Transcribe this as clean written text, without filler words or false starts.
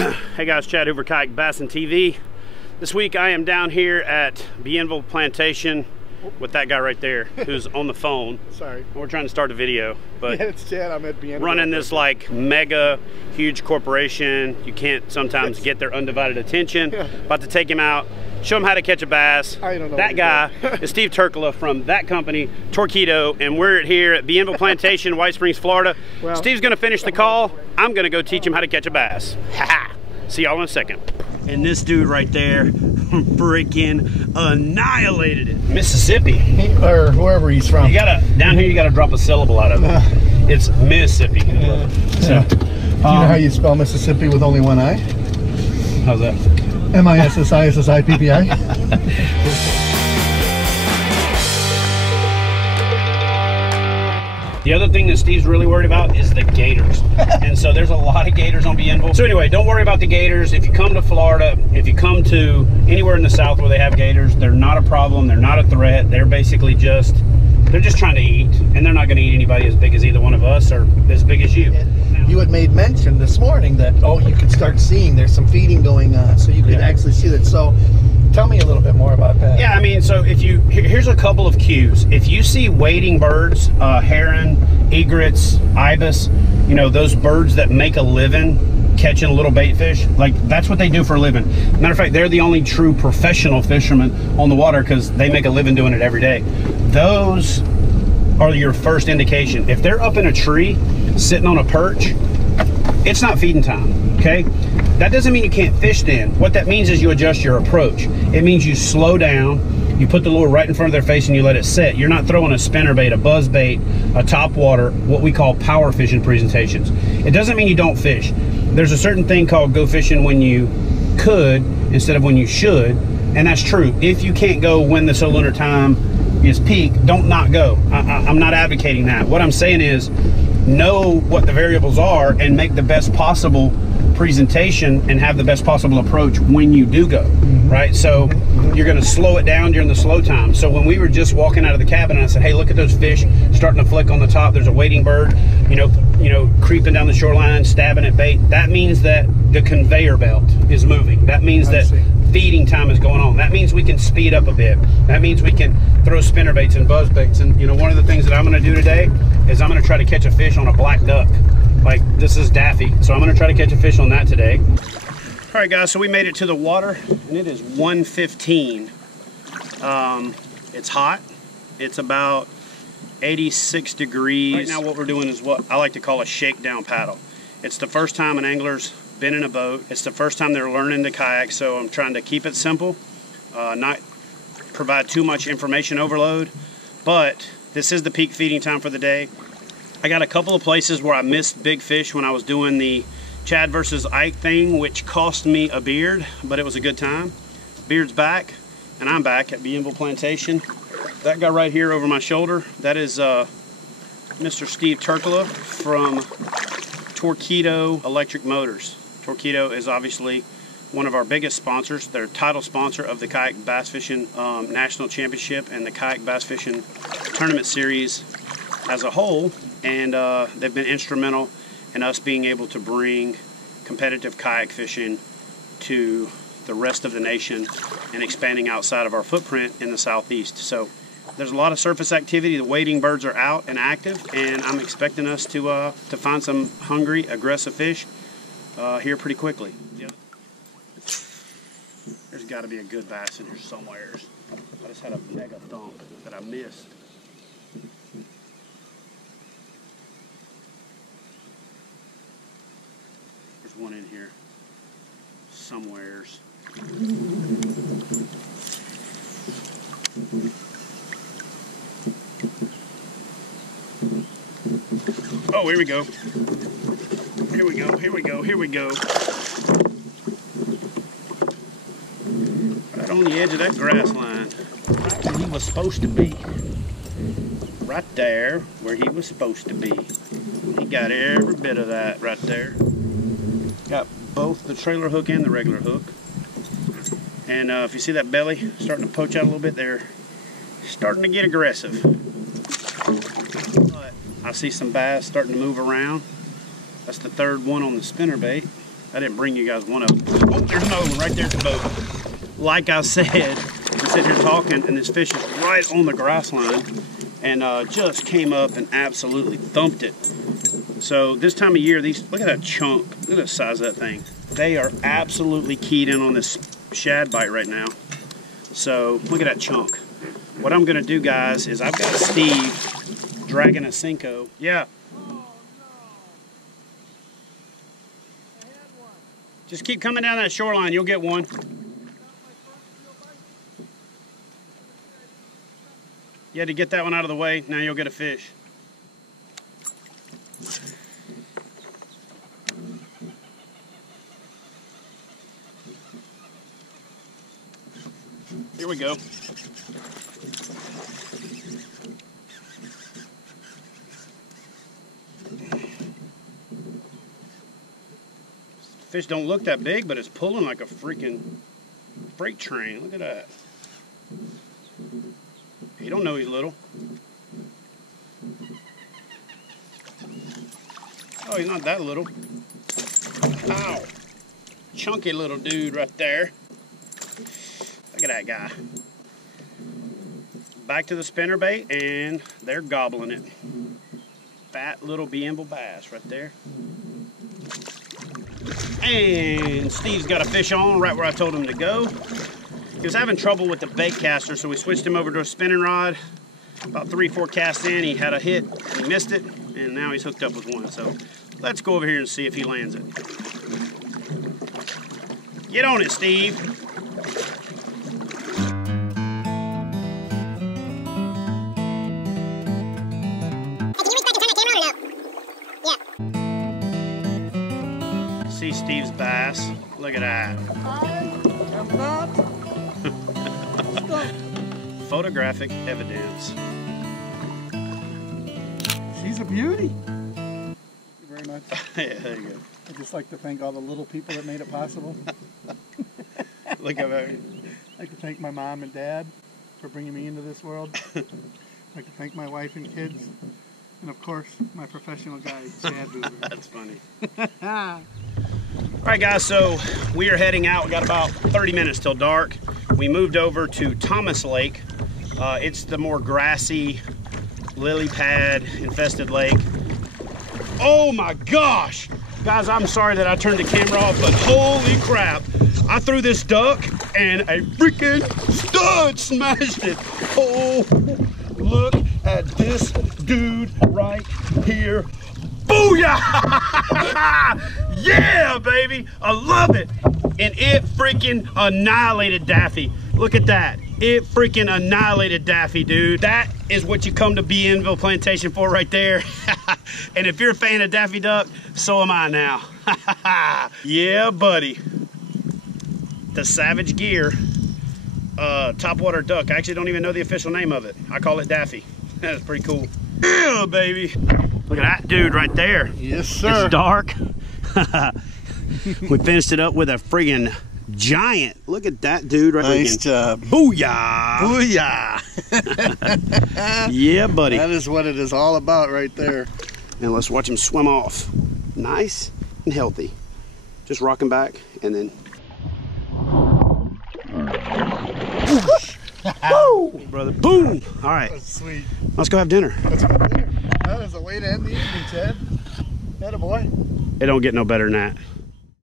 Hey guys, Chad Hoover, Kayak Bassin TV. This week I am down here at Bienville Plantation with that guy right there who's on the phone. Sorry. We're trying to start a video, but yeah, it's Chad. I'm at Bienville. Running this like mega huge corporation. You can't sometimes get their undivided attention. Yeah. About to take him out, show him how to catch a bass. I don't know. That guy is Steve Trkla from that company, Torqeedo, and we're here at Bienville Plantation, White Springs, Florida. Well, Steve's gonna finish the call. I'm gonna go teach him how to catch a bass. Ha-ha. See y'all in a second. And this dude right there freaking annihilated it. Mississippi. Or wherever he's from. You gotta, down here you gotta drop a syllable out of it. It's Mississippi. So, do you know how you spell Mississippi with only one I? How's that? M-I-S-S-I-S-S-I-P-P-I. The other thing that Steve's really worried about is the gators. And so there's a lot of gators on Bienville. So anyway, don't worry about the gators. If you come to Florida, if you come to anywhere in the South where they have gators, they're not a problem, they're not a threat. They're basically just, they're just trying to eat. And they're not gonna eat anybody as big as either one of us or as big as you. You had made mention this morning that, oh, you could start seeing there's some feeding going on, so you could actually see that. So tell me a little bit more about that. Yeah, I mean, so if you, here's a couple of cues. If you see wading birds, heron, egrets, ibis, you know, those birds that make a living catching little bait fish, like that's what they do for a living. Matter of fact, they're the only true professional fishermen on the water because they make a living doing it every day. Those are your first indication. If they're up in a tree, sitting on a perch, it's not feeding time, okay? That doesn't mean you can't fish then. What that means is you adjust your approach. It means you slow down, you put the lure right in front of their face and you let it set. You're not throwing a spinnerbait, a buzz bait, a topwater, what we call power fishing presentations. It doesn't mean you don't fish. There's a certain thing called go fishing when you could instead of when you should, and that's true. If you can't go when the solar time is peak, don't not go. I'm not advocating that. What I'm saying is know what the variables are and make the best possible presentation and have the best possible approach when you do go, right? So you're gonna slow it down during the slow time. So when we were just walking out of the cabin and I said, hey, look at those fish starting to flick on the top, there's a wading bird, you know, creeping down the shoreline, stabbing at bait, that means that the conveyor belt is moving. That means that feeding time is going on. That means we can speed up a bit. That means we can throw spinner baits and buzz baits. And you know, one of the things that I'm gonna do today is I'm gonna try to catch a fish on a black duck. Like this is Daffy, so I'm gonna try to catch a fish on that today. All right guys, so we made it to the water and it is 1:15. It's hot, it's about 86 degrees. Right now what we're doing is what I like to call a shakedown paddle. It's the first time an angler's been in a boat. It's the first time they're learning to kayak, so I'm trying to keep it simple, not provide too much information overload, but this is the peak feeding time for the day. I got a couple of places where I missed big fish when I was doing the Chad versus Ike thing, which cost me a beard, but it was a good time. Beard's back, and I'm back at Bienville Plantation. That guy right here over my shoulder, that is Mr. Steve Trkla from Torqeedo Electric Motors. Torqeedo is obviously one of our biggest sponsors. They're title sponsor of the Kayak Bass Fishing National Championship and the Kayak Bass Fishing Tournament Series as a whole, and they've been instrumental in us being able to bring competitive kayak fishing to the rest of the nation and expanding outside of our footprint in the southeast. So there's a lot of surface activity. The wading birds are out and active, and I'm expecting us to find some hungry, aggressive fish here pretty quickly. There's got to be a good bass in here somewhere. I just had a mega thump that I missed. There's one in here somewheres. Oh, here we go. Here we go, here we go, here we go. Right on the edge of that grass line. Right where he was supposed to be. Right there where he was supposed to be. He got every bit of that right there. Got both the trailer hook and the regular hook. And if you see that belly starting to poach out a little bit, they're starting to get aggressive. But I see some bass starting to move around. That's the third one on the spinnerbait. I didn't bring you guys one of them. Oh, there's another one right there at the boat. Like I said, I'm sitting here talking, and this fish is right on the grass line, and just came up and absolutely thumped it. So this time of year, look at that chunk. Look at the size of that thing. They are absolutely keyed in on this shad bite right now. So look at that chunk. What I'm gonna do, guys, is I've got Steve dragging a Cinco. Yeah. Just keep coming down that shoreline, you'll get one. You had to get that one out of the way, now you'll get a fish. Here we go. Fish don't look that big, but it's pulling like a freaking freight train. Look at that. He don't know he's little. Oh, he's not that little. Ow. Chunky little dude right there. Look at that guy. Back to the spinnerbait, and they're gobbling it. Fat little Bienville bass right there. And Steve's got a fish on right where I told him to go. He was having trouble with the bait caster, so we switched him over to a spinning rod. About 3-4 casts in, he had a hit, he missed it, and now he's hooked up with one. So let's go over here and see if he lands it. Get on it, Steve. See Steve's bass. Look at that. I am not stumped. Photographic evidence. She's a beauty. Thank you very much. Yeah, there you go. I'd just like to thank all the little people that made it possible. Look at that. I'd like to thank my mom and dad for bringing me into this world. I'd like to thank my wife and kids. And of course, my professional guide, Chad Hoover. That's funny. All right, guys, so we are heading out. We got about 30 minutes till dark. We moved over to Thomas Lake. It's the more grassy, lily pad infested lake. Oh my gosh! Guys, I'm sorry that I turned the camera off, but holy crap. I threw this duck and a freaking stud smashed it. Oh, look at this dude right here. Booyah! Yeah, baby! I love it! And it freaking annihilated Daffy. Look at that. It freaking annihilated Daffy, dude. That is what you come to Bienville Plantation for right there. And if you're a fan of Daffy Duck, so am I now. Yeah, buddy. The Savage Gear topwater duck. I actually don't even know the official name of it. I call it Daffy. That's pretty cool. Yeah, baby. Look at that dude right there. Yes, sir. It's dark. We finished it up with a friggin' giant. Look at that dude right there. Nice job. Booyah. Booyah. Yeah, buddy. That is what it is all about right there. And let's watch him swim off. Nice and healthy. Just rocking back and then. Woo, brother. Boom. All right. That's sweet. Let's go have dinner. Let's go have dinner. That is a way to end the evening, Chad. Atta boy. It don't get no better than that.